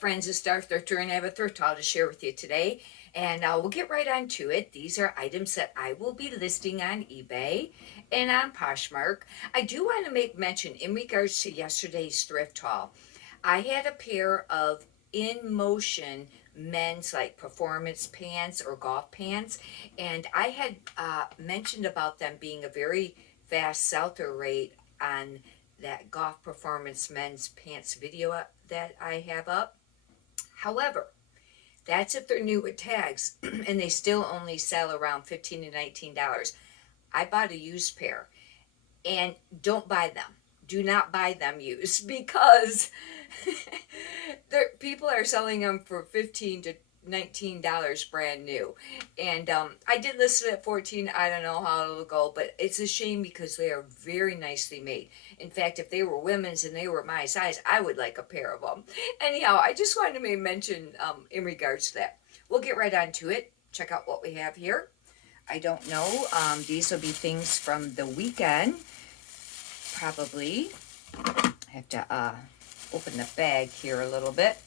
friends, it's Star Thrifter, and I have a thrift haul to share with you today. And we'll get right on to it. These are items that I will be listing on eBay and on Poshmark. I do want to make mention in regards to yesterday's thrift haul. I had a pair of in motion men's like performance pants or golf pants, and I had mentioned about them being a very fast sell-through rate on that golf performance men's pants video that I have up. However, that's if they're new with tags and they still only sell around $15 to $19. I bought a used pair, and don't buy them. Do not buy them used because people are selling them for $15 to $19 brand new. And I did list it at 14. I don't know how it'll go, but it's a shame because they are very nicely made. In fact, if they were women's and they were my size, I would like a pair of them. Anyhow, I just wanted to make mention in regards to that. We'll get right on to it. Check out what we have here. I don't know. These will be things from the weekend. Probably. I have to open the bag here a little bit.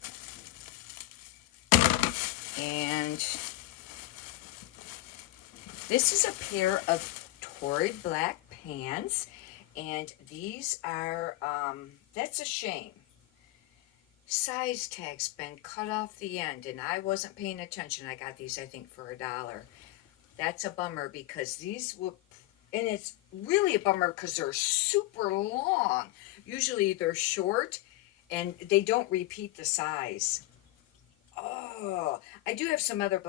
And this is a pair of torrid black pants. And these are, that's a shame. Size tag's been cut off the end, and I wasn't paying attention. I got these, I think, for $1. That's a bummer because these will, and it's really a bummer because they're super long. Usually they're short and they don't repeat the size. Oh, I do have some other,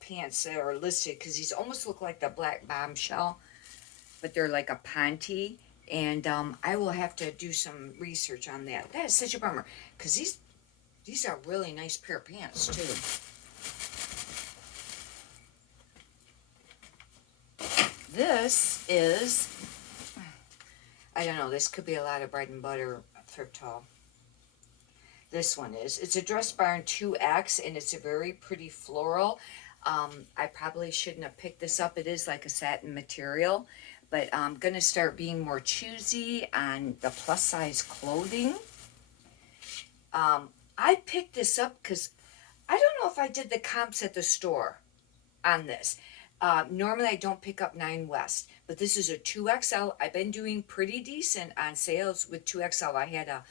pants that are listed because these almost look like the black bombshell, but they're like a panty. And I will have to do some research on that. That is such a bummer because these are really nice pair of pants too. This is, I don't know, this could be a lot of bread and butter thrift haul. This one is. It's a Dress Barn 2X, and it's a very pretty floral. I probably shouldn't have picked this up. It is like a satin material, but I'm going to start being more choosy on the plus size clothing. I picked this up because I don't know if I did the comps at the store on this. Normally I don't pick up 9 West, but this is a 2XL. I've been doing pretty decent on sales with 2XL. I had a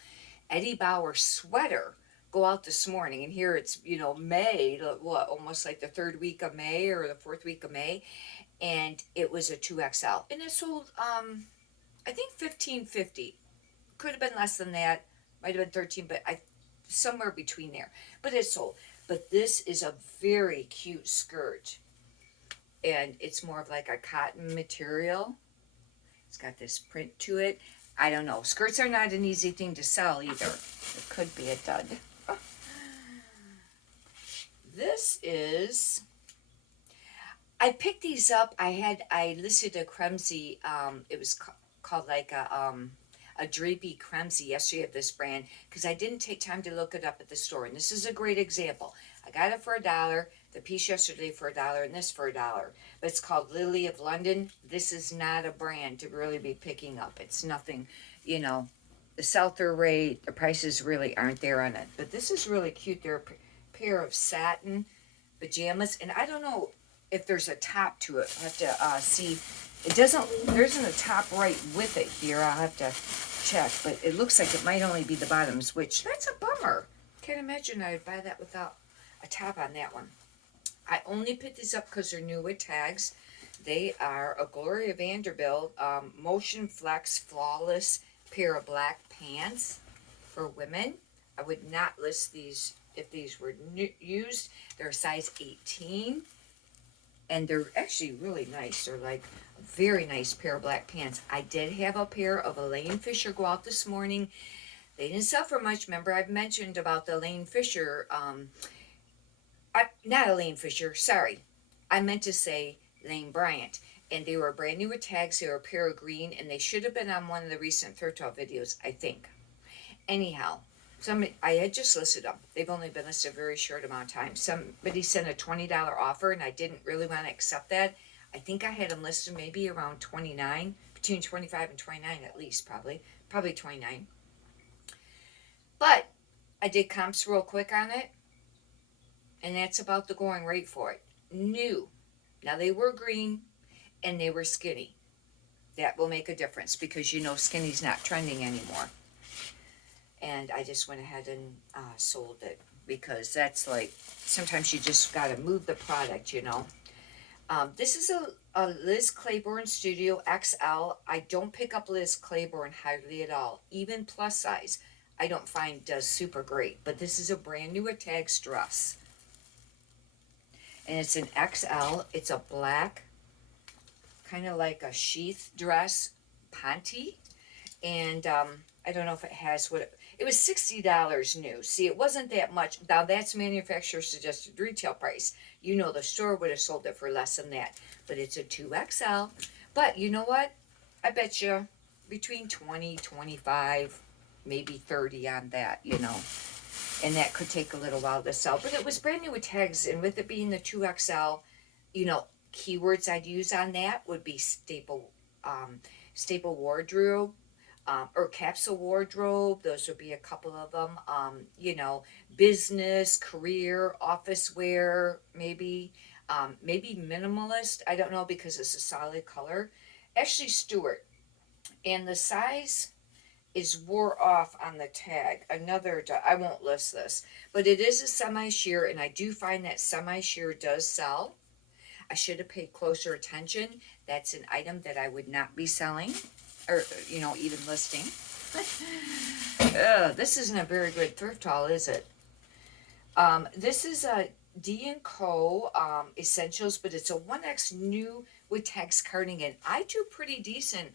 Eddie Bauer sweater go out this morning, and here it's, May, almost like the 3rd week of May or the 4th week of May, and it was a 2XL, and it sold, I think $15.50. Could have been less than that, might have been 13, but somewhere between there, but it sold. But this is a very cute skirt, and it's more of like a cotton material. It's got this print to it. I don't know. Skirts are not an easy thing to sell either. It could be a dud. This is, I picked these up. I listed a cremsy, it was called like a drapey cremsy yesterday of this brand because I didn't take time to look it up at the store. And this is a great example. I got it for $1, the piece yesterday for $1, and this for $1. But it's called Lily of London. This is not a brand to really be picking up. It's nothing, the sell-through rate, the prices really aren't there on it. But this is really cute. They're a pair of satin pajamas, and I don't know if there's a top to it. I have to see. There isn't a top right with it here. I'll have to check, but it looks like it might only be the bottoms, which that's a bummer. Can't imagine I would buy that without a top on that one. I only picked these up because they're new with tags. They are a Gloria Vanderbilt Motion Flex Flawless pair of black pants for women. I would not list these if these were used. They're a size 18, and they're actually really nice. They're like a very nice pair of black pants. I did have a pair of Elaine Fisher go out this morning. They didn't sell for much. Remember, I've mentioned about the Elaine Fisher, not Elaine Fisher, sorry. I meant to say Lane Bryant. And they were brand new with tags. They were a pair of green, and they should have been on one of the recent thrift haul videos, I think. Anyhow, I had just listed them. They've only been listed a very short amount of time. Somebody sent a $20 offer, and I didn't really want to accept that. I think I had them listed maybe around 29, between 25 and 29 at least, probably 29. But I did comps real quick on it, and that's about the going rate for it. New. Now they were green and they were skinny. That will make a difference because you know skinny's not trending anymore. And I just went ahead and sold it because that's like sometimes you just got to move the product, you know. This is a Liz Claiborne Studio XL. I don't pick up Liz Claiborne hardly at all. Even plus size, I don't find does super great. But this is a brand new Tags dress. And it's an XL. It's a black, kind of like a sheath dress, panty. And I don't know if it has what it was $60 new. See, it wasn't that much. Now that's manufacturer suggested retail price. You know the store would have sold it for less than that. But it's a 2XL. But you know what? I bet you between 20, 25, maybe 30 on that, you know. And that could take a little while to sell. But it was brand new with tags, and with it being the 2XL, you know, keywords I'd use on that would be staple wardrobe, or capsule wardrobe. Those would be a couple of them. You know, business, career, office wear, maybe. Maybe minimalist. I don't know because it's a solid color. Ashley Stewart. And the size is wore off on the tag. I won't list this, but it is a semi-sheer, and I do find that semi-sheer does sell. I should have paid closer attention. That's an item that I would not be selling, or you know, even listing. This isn't a very good thrift haul, is it? This is a D&Co Essentials, but it's a 1X new with tags cardigan. I do pretty decent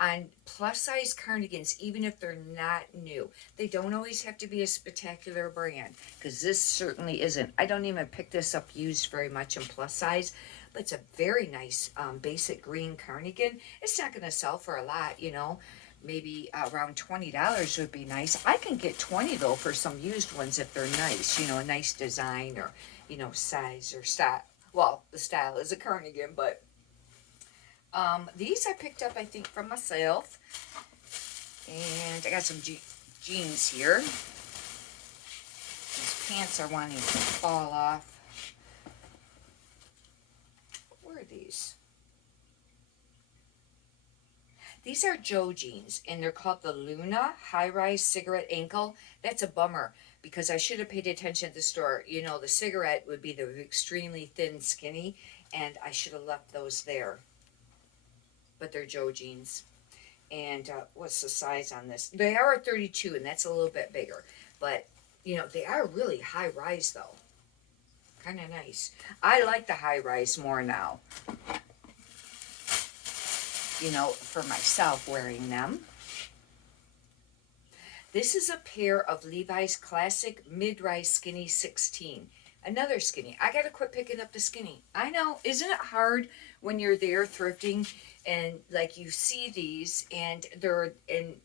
on plus size cardigans, even if they're not new. They don't always have to be a spectacular brand, because this certainly isn't. I don't even pick this up used very much in plus size, but it's a very nice basic green cardigan. It's not going to sell for a lot, you know. Maybe around $20 would be nice. I can get 20 though for some used ones if they're nice, you know, a nice design or, you know, size or style. Well, the style is a cardigan, but these I picked up, I think, from myself. And I got some jeans here. These pants are wanting to fall off. Where are these? These are Joe jeans, and they're called the Luna High Rise Cigarette Ankle. That's a bummer, because I should have paid attention at the store. You know, the cigarette would be the extremely thin, skinny, and I should have left those there. But they're Joe jeans. And what's the size on this? They are a 32, and that's a little bit bigger. But, you know, they are really high rise, though. Kind of nice. I like the high rise more now, you know, for myself wearing them. This is a pair of Levi's Classic Mid-Rise Skinny 16. Another skinny. I gotta quit picking up the skinny. I know, isn't it hard when you're there thrifting and like you see these and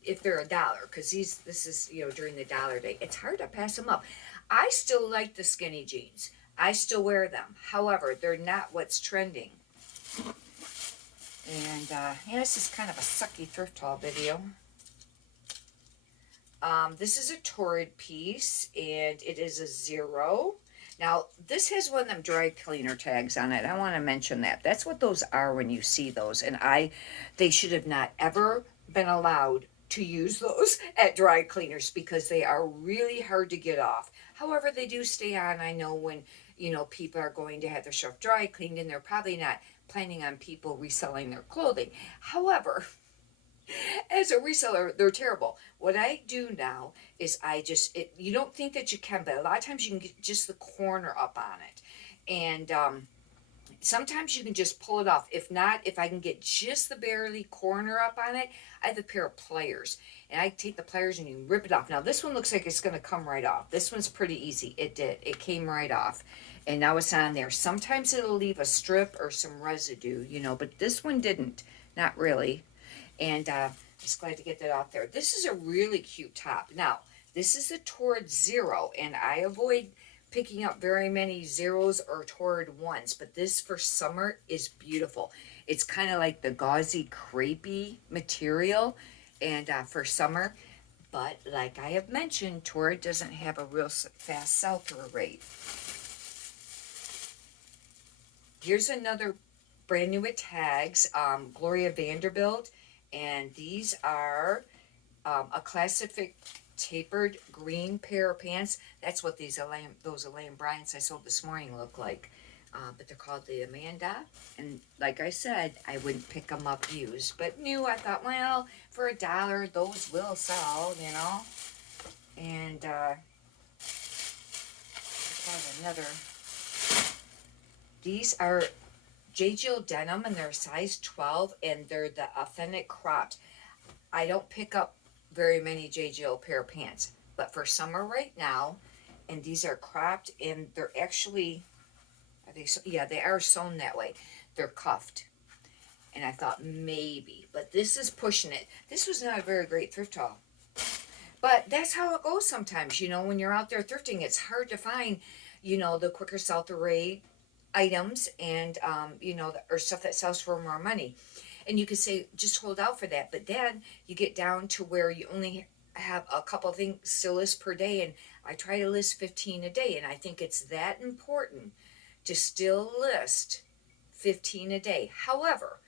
if they're $1, because this is, you know, during the dollar day, it's hard to pass them up. I still like the skinny jeans. I still wear them. However, they're not what's trending. And yeah, this is kind of a sucky thrift haul video. This is a Torrid piece, and it is a 0. Now, this has one of them dry cleaner tags on it. I want to mention that. That's what those are when you see those. And they should have not ever been allowed to use those at dry cleaners because they are really hard to get off. However, they do stay on. I know when, you know, people are going to have their stuff dry cleaned, and they're probably not planning on people reselling their clothing. However, as a reseller, they're terrible. What I do now is you don't think that you can, but a lot of times you can get just the corner up on it. And sometimes you can just pull it off. If not, if I can get just the barely corner up on it, I have a pair of pliers. And I take the pliers and you rip it off. Now, this one looks like it's going to come right off. This one's pretty easy. It did. It came right off. And now it's on there. Sometimes it'll leave a strip or some residue, you know, but this one didn't. Not really. And just glad to get that off there. This is a really cute top. Now, this is a Torrid 0, and I avoid picking up very many 0s or Torrid 1s, but this for summer is beautiful. It's kind of like the gauzy, crepey material, and for summer, But like I have mentioned, Torrid doesn't have a real fast sell-through rate. Here's another brand new with tags, Gloria Vanderbilt, and these are a classic tapered green pair of pants. That's what those Elaine Bryants I sold this morning look like. But they're called the Amanda. And like I said, I wouldn't pick them up used. But new, I thought, well, for $1, those will sell, you know. And another. These are J. Jill denim, and they're size 12, and they're the authentic cropped. I don't pick up very many J. Jill pair of pants, but for summer right now, and these are cropped, and they're actually, are they? Yeah, they are sewn that way. They're cuffed, and I thought maybe, but this is pushing it. This was not a very great thrift haul, but that's how it goes sometimes. You know, when you're out there thrifting, it's hard to find, the quicker sell through rate items, and or stuff that sells for more money. And you could say just hold out for that, but then you get down to where you only have a couple things to list per day, and I try to list 15 a day, and I think it's that important to still list 15 a day. However,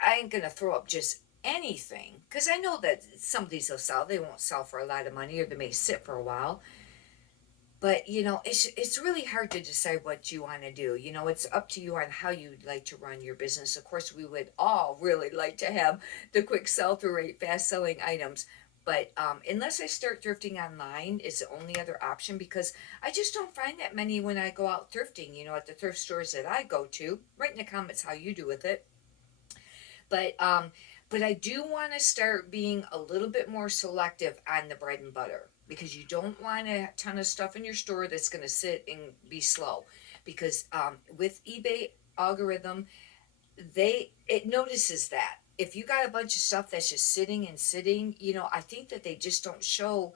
I ain't gonna throw up just anything, because I know that some of these will sell. They won't sell for a lot of money, or they may sit for a while. But it's really hard to decide what you want to do. It's up to you on how you'd like to run your business. Of course, we would all really like to have the quick sell-through rate, fast-selling items. But unless I start thrifting online, is the only other option, because I just don't find that many when I go out thrifting. At the thrift stores that I go to. Write in the comments how you do with it. But I do want to start being a little bit more selective on the bread and butter, because you don't want a ton of stuff in your store that's going to sit and be slow. Because with eBay algorithm, it notices that if you got a bunch of stuff that's just sitting and sitting, I think that they just don't show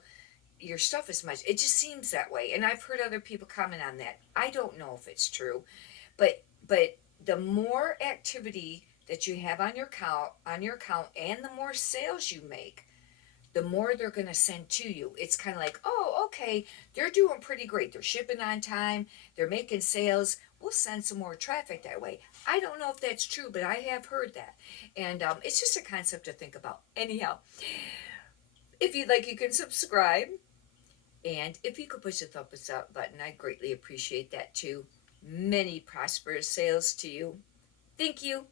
your stuff as much. It just seems that way, and I've heard other people comment on that. I don't know if it's true, but the more activity that you have on your account, and the more sales you make, the more they're going to send to you. It's kind of like, oh, okay, they're doing pretty great. They're shipping on time. They're making sales. We'll send some more traffic that way. I don't know if that's true, but I have heard that. And it's just a concept to think about. Anyhow, if you'd like, you can subscribe. And if you could push the thumbs up button, I greatly appreciate that too. Many prosperous sales to you. Thank you.